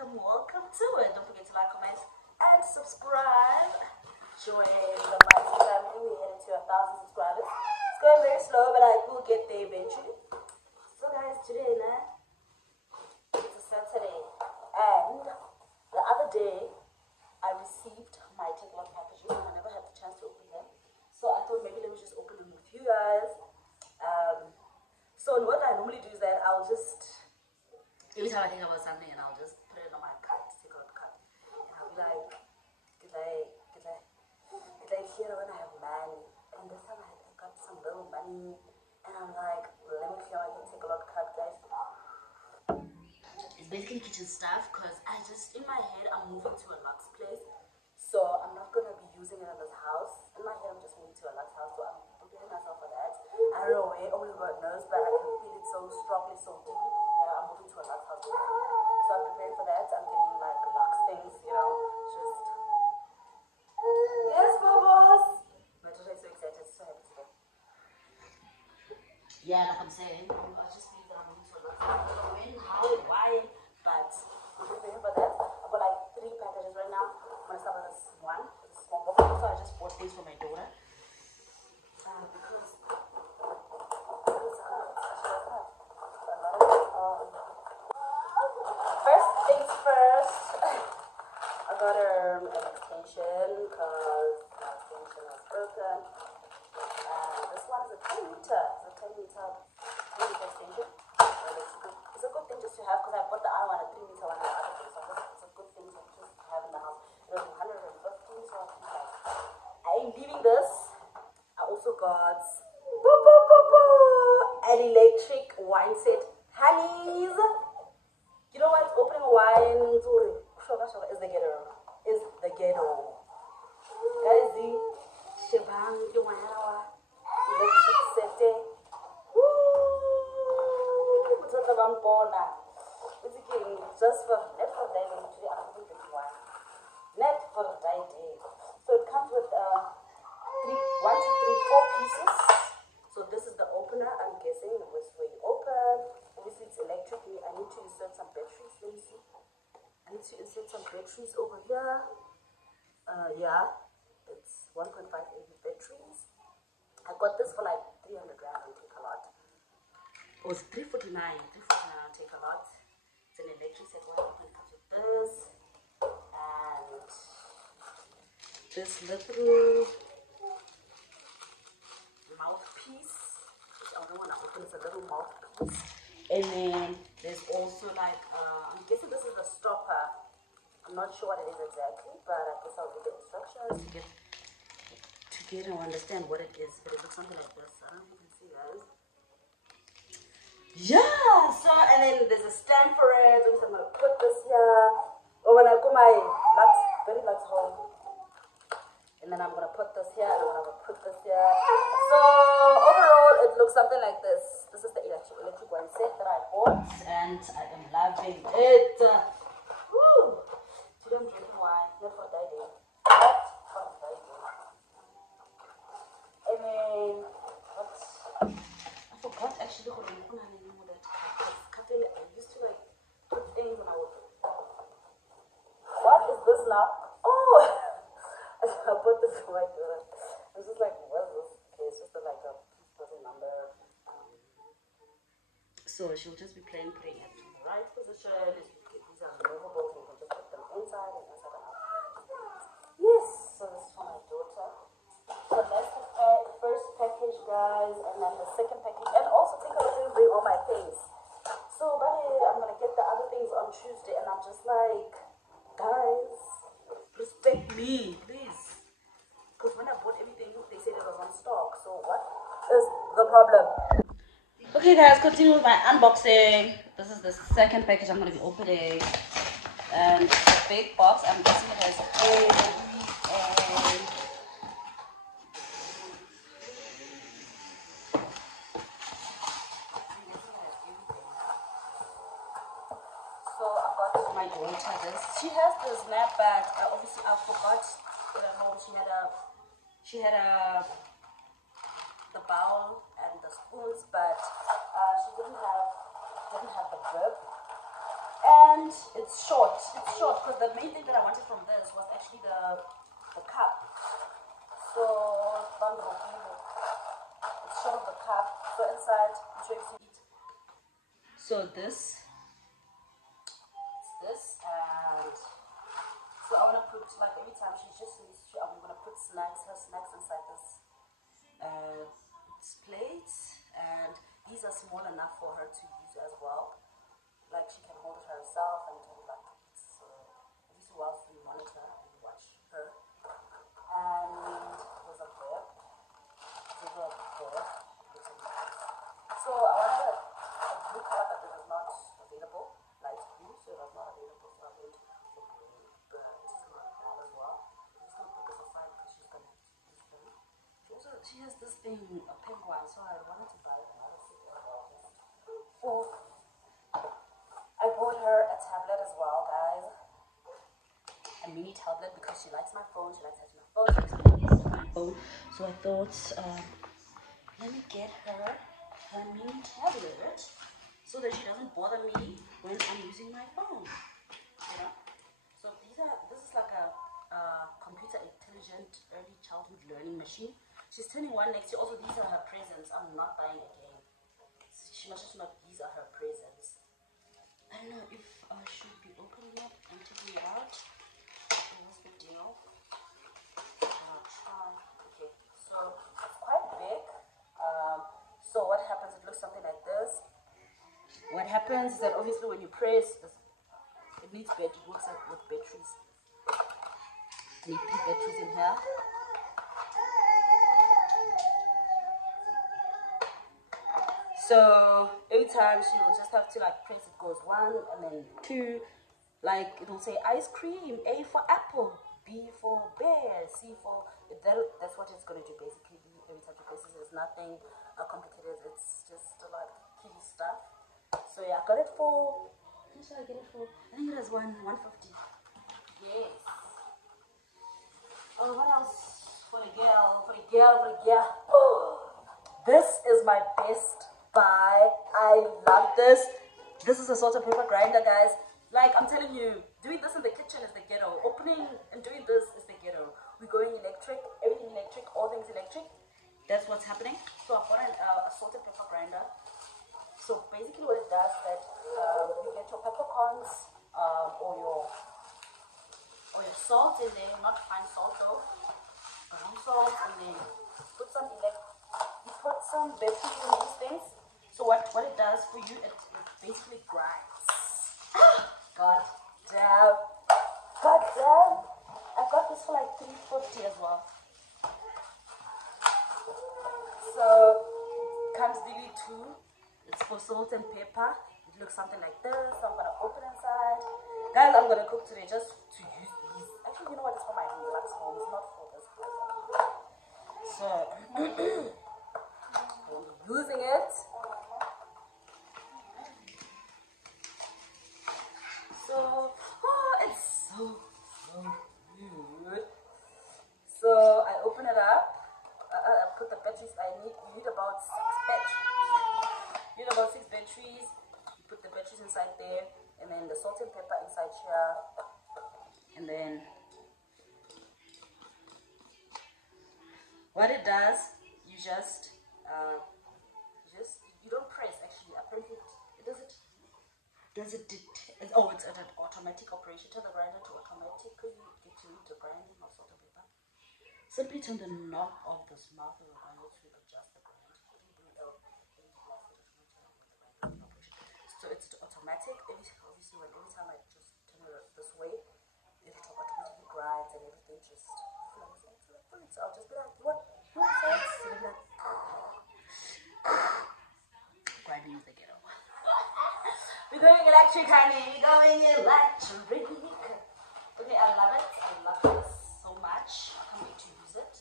Welcome to it. Don't forget to like, comment, and subscribe. Join the Mighty family. We're heading to 1,000 subscribers. It's going very slow, but I will get there eventually. So guys, today, it's a Saturday, and the other day I received my Takealot packages and I never had the chance to open them. So I thought maybe let me just open them with you guys. So what I normally do is that I'll just, every time I think about something, and I'll just put it on my card, Takealot card, and I'll be like, did I hear when I have money? And this time I got some little money, and I'm like, let me clear my Takealot card, guys. It's basically kitchen stuff, because I just, in my head, I'm moving to a luxe place, so I'm not gonna be using it in this house. In my head, I'm just moving to a luxe house, so I'm preparing myself for that. I don't know where, only God knows, but I can feel it so strongly, so deep, that I'm moving to a luxe house. So I'm preparing for that. I'm getting like luxe things, you know, just, yes, bubbles. My daughter is so excited, so happy to yeah, like I'm saying, I just believe that I'm going to a lot. I don't know when, how, why, but I'm preparing for that. I've got like 3 packages right now. I'm going to start with this one, this small box. So I just bought things for my daughter. Because first things first, I got her an extension because my extension was broken. This one is a 10 meter. It's a 10 meter extension. And it's a good thing just to have because I bought the other one, a 3 meter one, and the other thing. So it's a good thing to just have in the house. It was 150, so I was like, I ain't leaving this. I also got an electric wine set. Honeys, you know what? Opening a wine is the ghetto. Is the ghetto. Guys, the Shebang, the one electric set. Woo! It's just for net for day. Actually, I'm going to do one. Net for day. So it comes with 4 pieces. So this is the opener, I'm guessing. This way you open. Obviously it's electric. I need to insert some batteries. Let me see. I need to insert some batteries over here. Yeah. It's 1.5 AV batteries. I got this for like 300 rand on Takealot. Oh, it's 349. 349 on Takealot. It's an electric set. What it comes with this. And this little mouthpiece, which I don't want to open. It's a little mouthpiece. And then there's also like I'm guessing this is the stopper. I'm not sure what it is exactly, but I guess I'll read the instructions to get and understand what it is. But it looks something like this. I don't know if you can see, guys. Yeah. So and then there's a stand for it. So I'm gonna put this here. Or when I go my very Lux home. And then I'm going to put this here, and I'm going to put this here. So, overall, it looks something like this. This is the electric wine set that I bought, and I am loving it. Woo! Today I'm drinking wine, not for dining. Not for dining. And then, what? I forgot actually what that cafe. I used to like put things when I would. What is this now? Oh! I put this for my daughter. I was just like, what is this? Okay, it's just like a person number. So she'll just be putting it in the right position. These are removable, so you can just put them inside and inside and out. Yes, so this is for my daughter. So that's the first package, guys, and then the second package. And also take a look and bring all my things. So, buddy, I'm gonna get the other things on Tuesday, and I'm just like, guys, respect me, please. Because when I bought everything, they said it was on stock. So what is the problem? Okay, guys, continue with my unboxing. This is the second package I'm going to be opening. And it's a big box. I'm guessing it has everything. So I got my daughter this. She has the snap bag. Obviously, I forgot that at home she had the bowl and the spoons, but she didn't have the grip. And it's short. It's short because the main thing that I wanted from this was actually the cup. So it's short of the cup. So inside, I'm sure you see it. So this. And so I want to put, like, every time she just needs to, I'm going to put her snacks inside this plate, and these are small enough for her to use as well. Like, she can hold it herself and do like it's obviously whilst we monitor and watch her. And there's a bear. So I wanted a blue color, but it was not available. Light blue, so it was not available. So I went for green, but it's not bad as well. I'm just gonna put this aside because she's gonna use them. She has this thing, a pink one, so I wanted to buy another set as well. I bought her a tablet as well, guys. A mini tablet because she likes my phone. She likes having my phone. She likes my phone. So I thought, let me get her her new tablet so that she doesn't bother me when I'm using my phone. You know? So this is like a computer intelligent early childhood learning machine. She's turning 1 next year. Also, these are her presents. I'm not buying a game. She must just not. These are her presents. I don't know if I should be opening it and taking it out. What's the deal? I'll try. Okay, so it's quite big. So what happens? It looks something like this. What happens is that obviously when you press, it needs battery. It works with batteries. You need 3 batteries in here. So every time she will just have to like press, it goes 1 and then 2. Like it will say ice cream, A for apple, B for bear, C for that's what it's gonna do basically. Every time you press it, there's nothing complicated. It's just like kiddie stuff. So yeah, I got it for. How much did I get it for? I think it was 150. Yes. Oh, what else for the girl? For the girl. Oh, this is my best buy. I love this. This is a salt and pepper grinder, guys. Like I'm telling you, doing this in the kitchen is the ghetto. Opening and doing this is the ghetto. We're going electric, everything electric, all things electric. That's what's happening. So I've got a salt and pepper grinder. So basically what it does is that you get your peppercorns or your salt in there, not fine salt though, ground salt, and then put some battery in these things. So what it does for you, it basically grinds. God damn. I got this for like 350 as well. So comes really too. It's for salt and pepper. It looks something like this. So I'm gonna open inside. Guys, I'm gonna cook today just to use these. Actually, you know what? It's for my relaxed home. It's not for this. So I'm using it. So it's so good. So I open it up. I put the batteries. You need about 6 batteries. You put the batteries inside there, and then the salt and pepper inside here, and then what it does, you don't press. Actually, apparently it does it. Does it detect? Oh, it's an automatic operation. Tell the grinder to automatically get you into grinding of salt and pepper. Simply turn the knob of the mouth of the grinder to adjust the grind. So it's automatic. Obviously, every time I just turn it this way, it automatically grinds and everything just flows into the food. So I'll just be like, what? Grinding is the ghetto. We're going electric, honey. We're going electric. Okay, I love it. I love this so much. I can't wait to use it.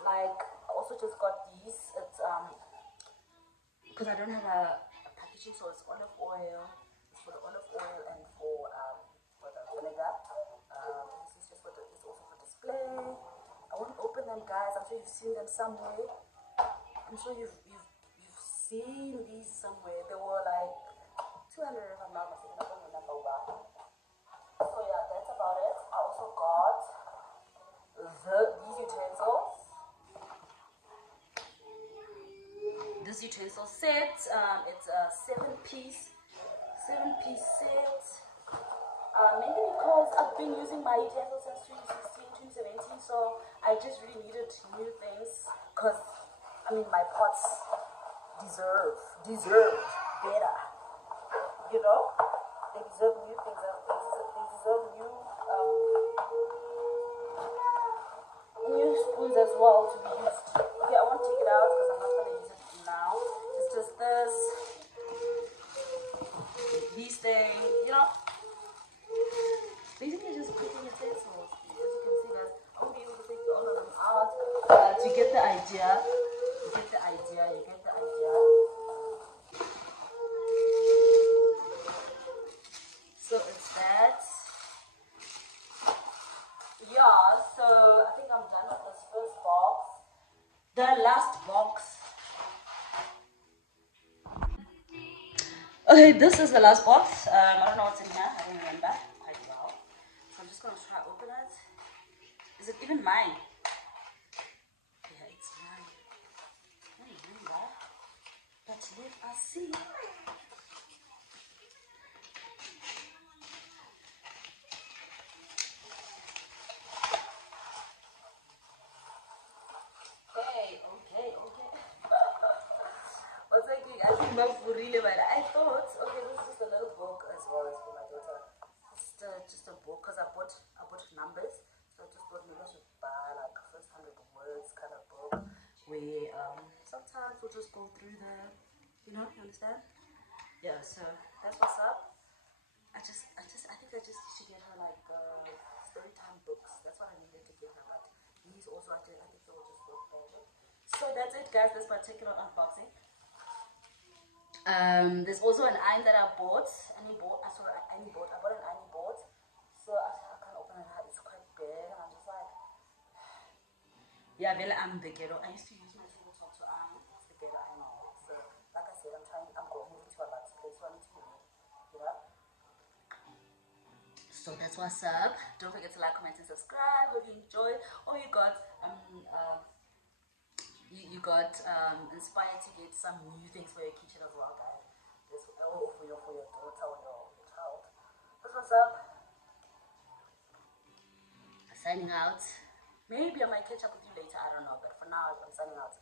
Like, I also just got these. It's because I don't have a packaging, so it's olive oil. It's for the olive oil and for the vinegar. This is just for it's also for display. I won't open them, guys. I'm sure you've seen them somewhere. I'm sure you've seen these somewhere. They were like 200 if I'm not mistaken. I don't remember why. So yeah, that's about it. I also got these utensils. This utensil set. It's a 7-piece set. Mainly because I've been using my utensils since 2016, 2017. So I just really needed new things. Cause I mean my pots deserve better. You know, they deserve new things. They deserve new spoons as well to be used. Okay, I won't take it out because I'm not going to use it now. It's just this, these things, you know. Basically, just putting utensils. As you can see, guys, I won't be able to take all of them out. But you get the idea. So it's that. Yeah, so I think I'm done with this first box. The last box Okay, this is the last box. I don't know what's in here. I don't remember quite well. So I'm just gonna try open it. Is it even mine? Yeah, it's mine. I don't remember. But let us see. Okay. What's thinking? I think about for really, but I thought, okay, this is just a little book as well as for my daughter. Just a book because I bought numbers, so I just thought maybe I should buy like first 100 words kind of book where sometimes we'll just go through you understand? Yeah. So that's what's up. I think I just should get her like story time books. That's what I needed to get her. But these also, I think they will just work better. So that's it, guys. That's my Takealot unboxing. There's also an iron that I bought. I bought an iron board. So I can't open it. It's quite big, and I'm just like, yeah, well, I'm the ghetto. I used to use my tabletop to iron. It's the ghetto, I know. So, like I said, I'm going moving to a lot of place, so I need to move, you know. So that's what's up. Don't forget to like, comment, and subscribe. Hope you enjoyed. Or you got inspired to get some new things for your kitchen as well, guys. This for your daughter or your child. That's what's up. Signing out. Maybe I might catch up with you later. I don't know, but for now I'm signing out.